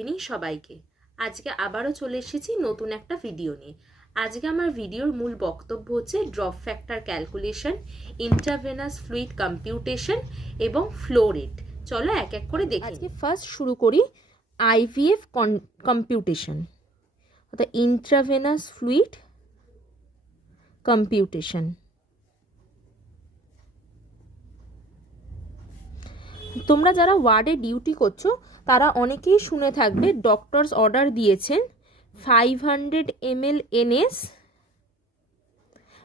Evening সবাইকে। আজকে আবারও চলে এসেছি নতুন একটা ভিডিও নিয়ে। আজকে আমার ভিডিওর মূল বক্তব্য হচ্ছে drop factor calculation, intravenous fluid computation এবং ফ্লো রেট। চলো এক এক করে দেখি। আজকে ফার্স্ট শুরু করি আইভিএফ কম্পিউটেশন, অর্থাৎ ইন্ট্রাভেনাস ফ্লুইড কম্পিউটেশন। তোমরা যারা ওয়ার্ডে ডিউটি করছো তারা অনেকেই শুনে থাকবে ডক্টরস অর্ডার দিয়েছেন 500 ml NS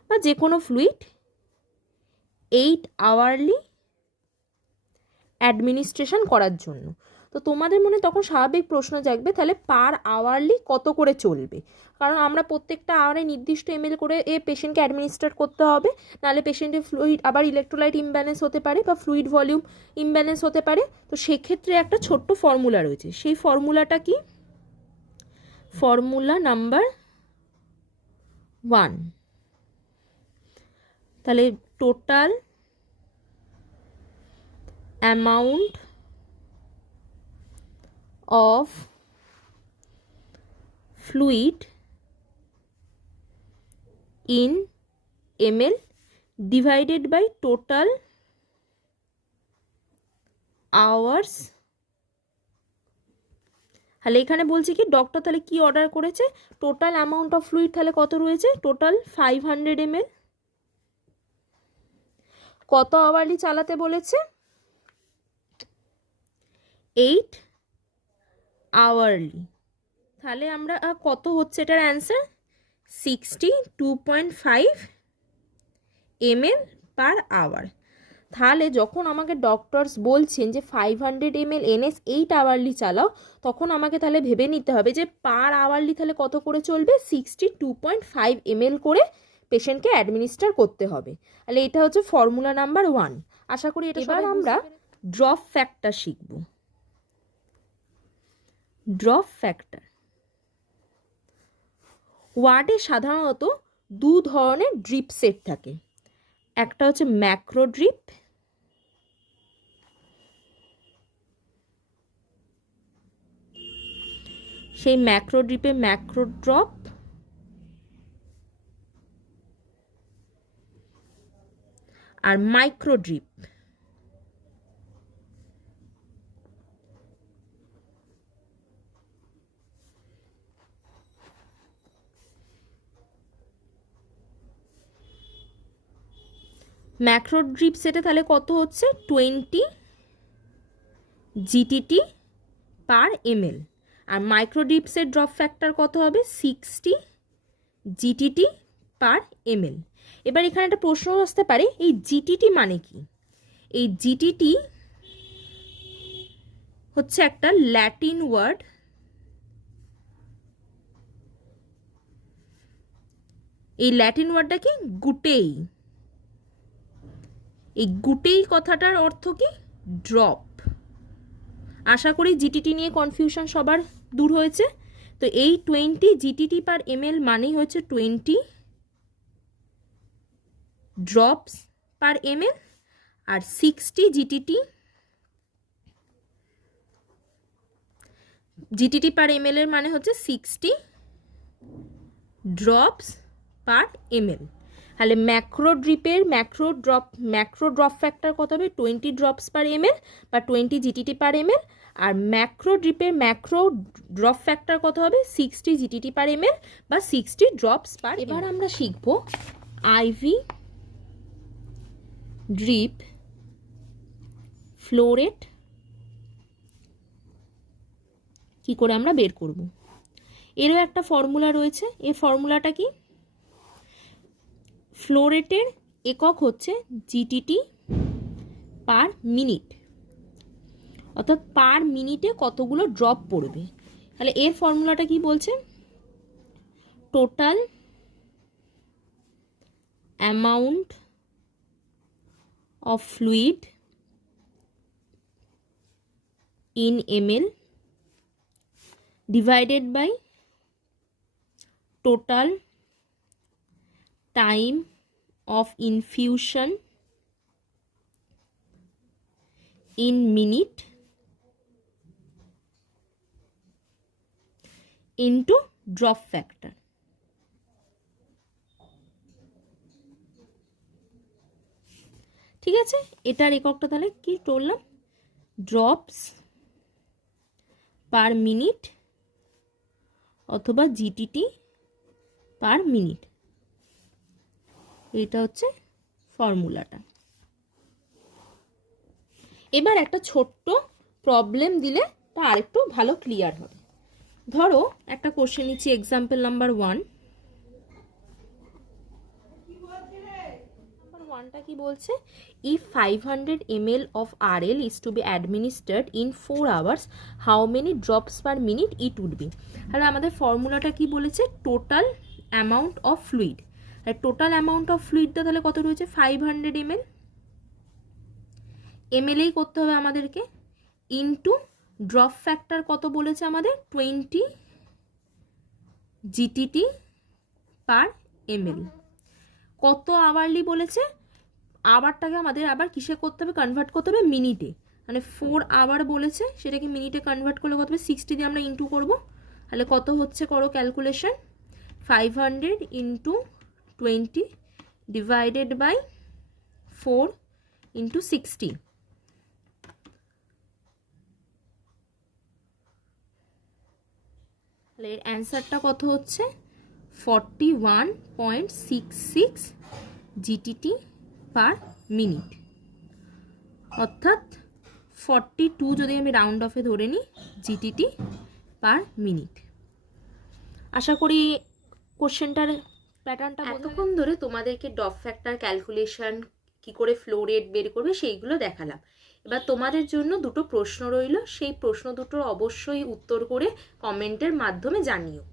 বা যে কোনো ফ্লুইড 8 আওয়ারলি অ্যাডমিনিস্ট্রেশন করার জন্য। তো তোমাদের মনে তখন স্বাভাবিক প্রশ্ন জাগবে, তাহলে পার আওয়ারলি কত করে চলবে? কারণ আমরা প্রত্যেকটা আওয়ারে নির্দিষ্ট এমএল করে পেশেন্টকে অ্যাডমিনিস্ট্রেট করতে হবে, নাহলে পেশেন্টের ফ্লুইড আবার ইলেকট্রোলাইট ইমব্যালেন্স হতে পারে বা ফ্লুইড ভলিউম ইমব্যালেন্স হতে পারে। তো সেক্ষেত্রে একটা ছোট্ট ফর্মুলা রয়েছে। সেই ফর্মুলাটা কি? Formula number 1। তাহলে total amount of fluid in ml divided by total hours। তাহলে এখানে বলছি কি ডক্টর তাহলে কি অর্ডার করেছে, টোটাল অ্যামাউন্ট অফ ফ্লুইড তাহলে কত রয়েছে, টোটাল 500 ml। কত আওয়ারলি চালাতে বলেছে, 8 আওয়ারলি। তাহলে আমরা কত হচ্ছে এটার অ্যান্সার, 62.5 ml পার আওয়ার। তাহলে যখন আমাকে ডক্টরস বলছেন যে 500 ml NS 8 আওয়ারলি চালাও, তখন আমাকে তাহলে ভেবে নিতে হবে যে পার আওয়ারলি তাহলে কত করে চলবে, 62.5 ml করে পেশেন্টকে অ্যাডমিনিস্টার করতে হবে। তাহলে এটা হচ্ছে ফর্মুলা নাম্বার 1। আশা করি এটা। এবার আমরা ড্রপ ফ্যাক্টর শিখব। ড্রপ ফ্যাক্টর ওয়ার্ডে সাধারণত দু ধরনের ড্রিপ সেট থাকে। একটা হচ্ছে ম্যাক্রো ড্রিপ, সেই ম্যাক্রো ড্রিপে ম্যাক্রো ড্রপ, আর মাইক্রো ড্রিপ। ম্যাক্রো ড্রিপ সেটে তাহলে কত হচ্ছে, 20 GTT পার ml। আর micro drip set drop factor কত হবে, 60 GTT পার ml। এবার এখানে একটা প্রশ্ন আসতে পারে, এই জিটিটি মানে কি? এই জিটিটি হচ্ছে একটা ল্যাটিন ওয়ার্ড। এই ল্যাটিন ওয়ার্ডটা কি, গুটেই। এই গুটেই কথাটার অর্থ কি, ড্রপ। আশা করি জিটিটি নিয়ে কনফিউশন সবার দূর হয়েছে। তো এই 20 GTT পার ml মানেই হচ্ছে 20 ড্রপস পার ml, আর 60 GTT পার ml এর মানে হচ্ছে 60 ড্রপস পার ml। তাহলে ম্যাক্রো ড্রপ ফ্যাক্টর কত হবে, 20 ড্রপস পার ml বা 20 GTT পার ml। আর ম্যাক্রো ড্রপ ফ্যাক্টর কত হবে, 60 GTT পার ml বা 60 ড্রপস পার। এবার আমরা শিখব আইভি ড্রিপ ফ্লো রেট কি করে আমরা বের করব। এরও একটা ফর্মুলা রয়েছে। এই ফর্মুলাটা কি, ফ্লো রেটের একক হচ্ছে জিটিটি পার মিনিট, অর্থাৎ পার মিনিটে কতগুলো ড্রপ পড়বে। তাহলে এর ফর্মুলাটা কি বলছে, total amount of fluid in ml divided by total time of infusion in minute into drop factor. ঠিক আছে, এটার এককটা তাহলে কি করলাম, ড্রপস পার মিনিট অথবা জিটিটি পার মিনিট, এটা হচ্ছে ফর্মুলাটা। এবার একটা ছোট্ট প্রবলেম দিলে তা আরেকটু ভালো ক্লিয়ার হবে। ধরো একটা কোশ্চেন নিচ্ছি, এক্সাম্পল নাম্বার 1। ওয়ানটা কি বলছে, if 500 ml of RL is to be administered in 4 hours, how many drops per minute it would be? তাহলে আমাদের ফর্মুলাটা কি বলেছে, total amount of fluid. Total amount of ফ্লুইডটা তাহলে কত রয়েছে, 500 ml, এমএলএই করতে হবে আমাদেরকে, ইনটু ড্রপ ফ্যাক্টর কত বলেছে আমাদের, 20 জিটিটি পার এমএল। কত আওয়ারলি বলেছে, আওয়ারটাকে আমাদের আবার কিসে করতে হবে, কনভার্ট করতে হবে মিনিটে। মানে 4 আওয়ার বলেছে, সেটাকে মিনিটে কনভার্ট করলে কত হবে, 60 দিয়ে আমরা ইন্টু করবো। তাহলে কত হচ্ছে করো calculation, 500 into 20 divided by 4 into 60। তাহলে এর অ্যান্সারটা কত হচ্ছে, 41.66 জিটিটি পার মিনিট, অর্থাৎ 42 যদি আমি রাউন্ড অফে ধরে নিই জিটিটি পার মিনিট। আশা করি কোশ্চেনটার প্যাটার্নটা এতক্ষণ ধরে তোমাদেরকে ড্রপ ফ্যাক্টর ক্যালকুলেশন কি করে ফ্লো রেট বের করবে সেইগুলো দেখালাম। এবার তোমাদের জন্য দুটো প্রশ্ন রইল, সেই প্রশ্ন দুটোর অবশ্যই উত্তর করে কমেন্টের মাধ্যমে জানিও।